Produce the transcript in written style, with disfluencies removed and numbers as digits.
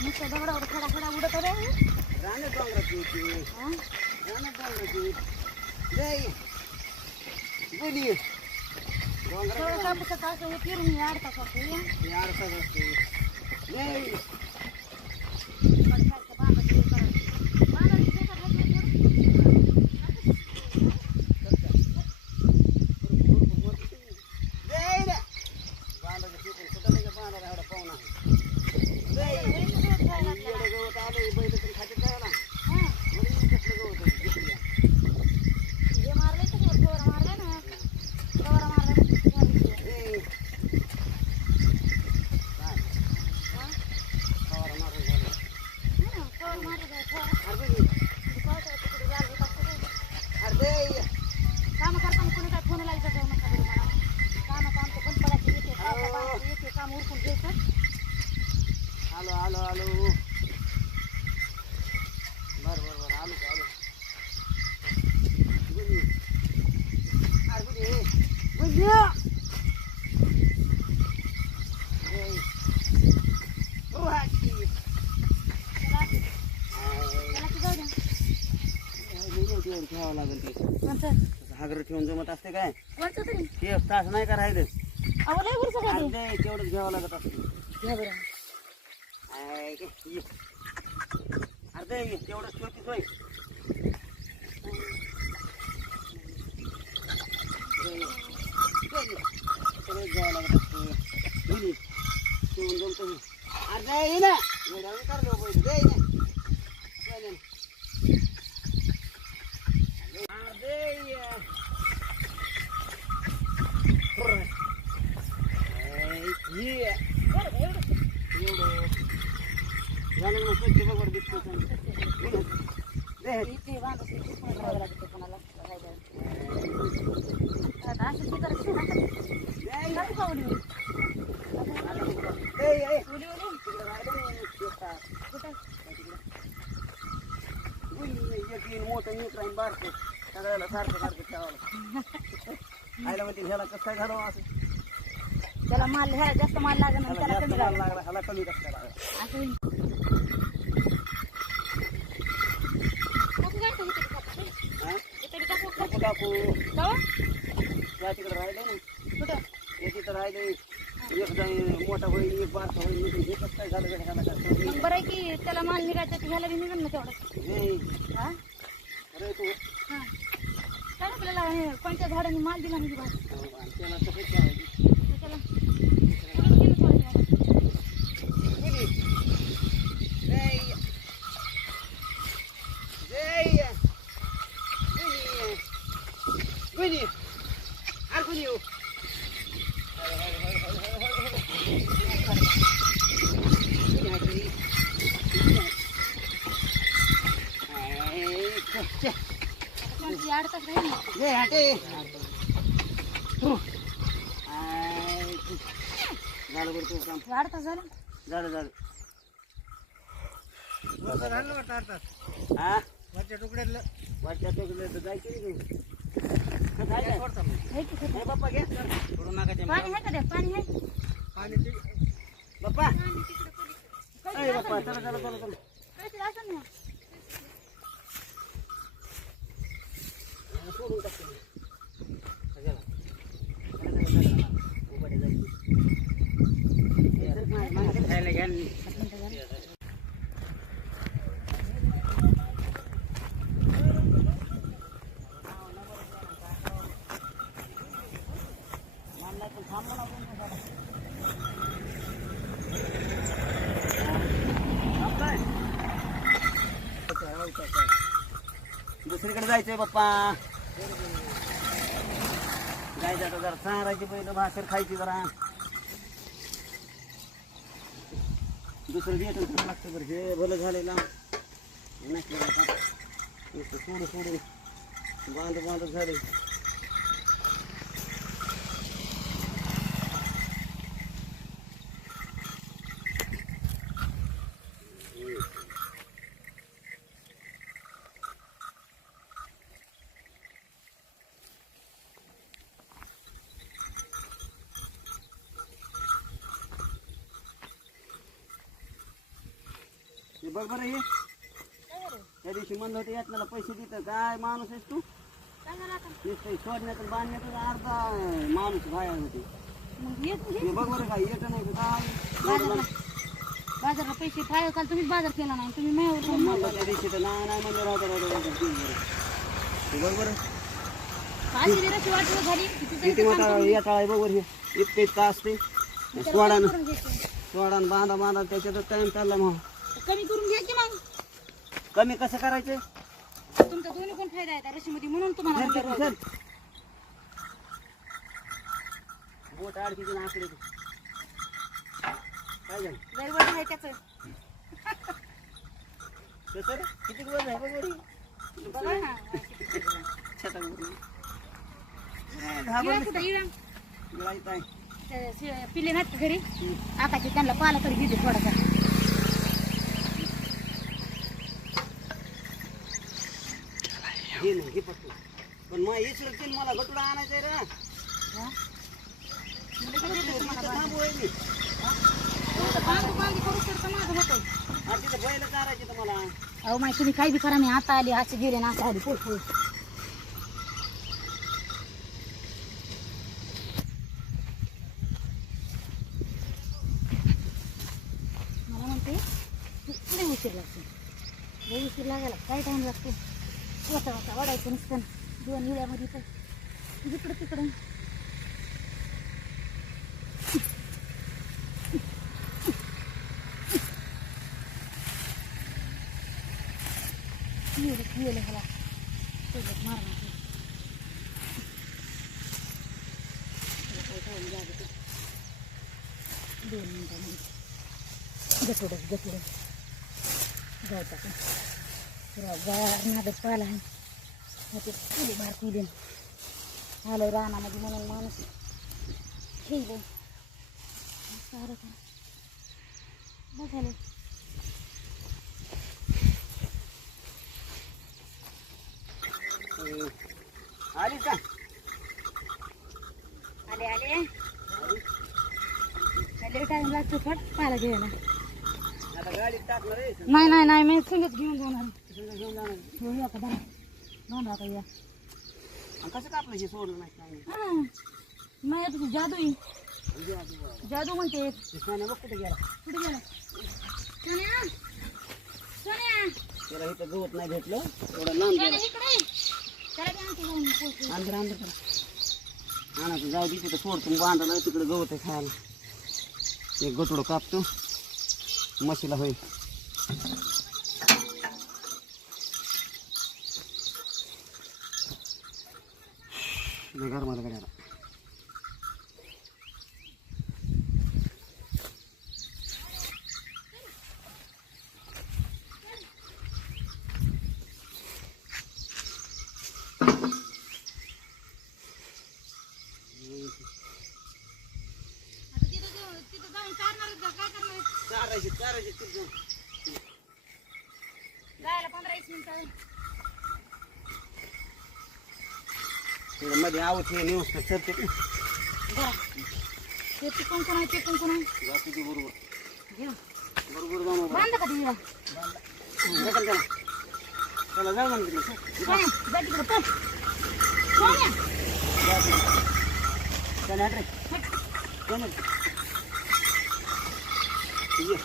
नुसतं दगडावर खडा खडा उडत रे रानात डोंगराची होती रानात डोंगराची जय बोली थोडं कापूसाचं असं हे फिरून अडतात वाटतं हे अडचण असते जय आलो आलो आलो बरं बरं बरं आलो आलो गुडी अरे गुडी गुडी ठेवावं लागेल ते हागर ठेवून जमत असते काय ते तास नाही का राहिलं तेवढंच घ्यावं लागत असते अर्धे तेवढंच ठेवतीस होय सगळंच घ्यावं लागत असते ठेवून जमतो अर्धा ये ना काढलो पैसे दे मोठं नीट राहील बारके सगळ्याला सारखं सारखं ठेवायला आयला म्हणते ह्याला कसं काय घालवा असं त्याला माल ह्याला जास्त माल लागेल आणि त्याला कमी लागेल लागला ह्याला कमी कसं काय लागला असं टाकू या तिकडे राहिले ना कुठं हे तिथं राहिले एक मोठा होईल एक बारका होईल हे कसं काय झालं ह्याला मग बरं आहे की त्याला माल निघायचा ह्याला बी निघेल ना तेवढं हा अरे तू हां काय आपल्याला कोणत्या झाडांनी माल दिला म्हणजे त्याला तसंच करायचं त्याला अडतात राहील ना झालं बरं तू काम अडतात झालं झालं झालं हा वरच्या तुकड्यातलं जायचं बाप्पा घ्या सोडू नका ते पाणी आहे का ते पाणी आहे बाप्पा अरे बाप्पा चला चला चला चला काहीतरी असं ना सोडून टाकतो खायला घ्या दुसरीकडे जायचंय बाप्पा जायचं आता जरा सांगायची पहिलं भाकर खायची जरा दुसरं भेटून पण लागतं बरं हे भलं झाले ना नसलं आता सोडू सोडू बांध झाले बघ बरं हे काय झालं? त्या दिवशी म्हणलं होतं यातनाला पैसे देतं काय माणूस आहेस तू काय झालं आता? नुसतं सोडण्यात बांधण्यात अर्धा माणूस बाहेर होते मग येत नाही. हे बघ बरं काय येतं नाही का बाजारला बाजारला पैसे फाय काल तुम्हीच बाजार केला नाही तुम्ही माझ्यावर म्हणलं त्या दिवशी तर नाही म्हणलं राहतं हे बघ बरं अशी जराशी वाटलं झाली की तिचं किती इथं काम मोठा करून येताळा आहे बघ बरं हे इतकं इतकं असते त्याला सोडानं कमी करून घ्यायचं. सोडानं बांधा बांधा त्याच्यातच टाइम चालला मग कमी करून घ्या की मग कमी कसं करायचं तुमचा दोन्ही पण फायदा आहे त्या रशीमध्ये म्हणून तुम्हाला चल, म्हणलं चल. बोट अडकीची ना आकडे काय झालं गैरवाट आहे त्याचं कसं रे? किती दिवस आहे बघ बरं बघा ना छटाक इळा कुठं इळा पिल्ले नाहीत का घरी आता की त्यांना पाला तरी घेते थोडासा हे नाही हे पटकन पण मग इसलं केलं मला गटुडा आणायचं आहे रे हा? थांबू आहे मी बांधू बांधी करू तर माझं होतं आणि तिथं बैल चारायचे तर मला अहो माहिती तुम्ही काही बी करा मी आता आली असे गेले ना असं आली पोट मला म्हणते लय उशीर लागतो लय उशीर लागायला काय टाइम लागतो वाटा वाटा वाढायचं नसतं दोन इळ्यामध्ये तर जिकडं तिकडं गेलं ह्याला सोबत मारणार दोन मिनिटांमध्ये गटुडं जायचं का पुरा गार नादत पाला आहे मग ते फुले बाहेर पिले आलं रानामध्ये म्हणून माणूस खेळलं सारं का बस झालं आली का आले आले लय टाइम लागतो फट पाला घ्यायला आता गाडीत टाकणार रे नाही नाही नाही मी संगत घेऊन जाणार सगळं घेऊन जाणार हो या का बरं बांधा आता या आणि कसं कापलं हे सोडलं नाही काय नाही हां नाही तुझी जादू आहे म्हणजे आधी जादू म्हणते सोन्या बघ कुठे गेला कुठे गेला सोन्या सोन्या त्याला इथं गवत नाही भेटलं एवढं लांब सोन्या गेला इकडे त्याला बी आणते जाऊन पोहोचू. अंदर अंदर करा आणा जाऊ दे तिथं सोडतो बांधा नाही तिकडे गवत आहे खायला एक गटुडं कापतो म्हशीला होईल घरमध्ये गाड्याला आता तिथं जाऊन चारणार का काय करणार चारायचे तिथं जायला 15-20 मिनिटं थोडं मध्ये आवत हे न्यूज चलते की बरं ते कोण कोण आहे ते कोण कोण आहे जाते ती बरोबर घेऊ बरोबर जाऊ बांधा का तिला ढकल त्याला त्याला जाऊ ना तिकडे सोन्या जा तिकडं पळ सोन्या त्याने हट रे हट. त्याने ये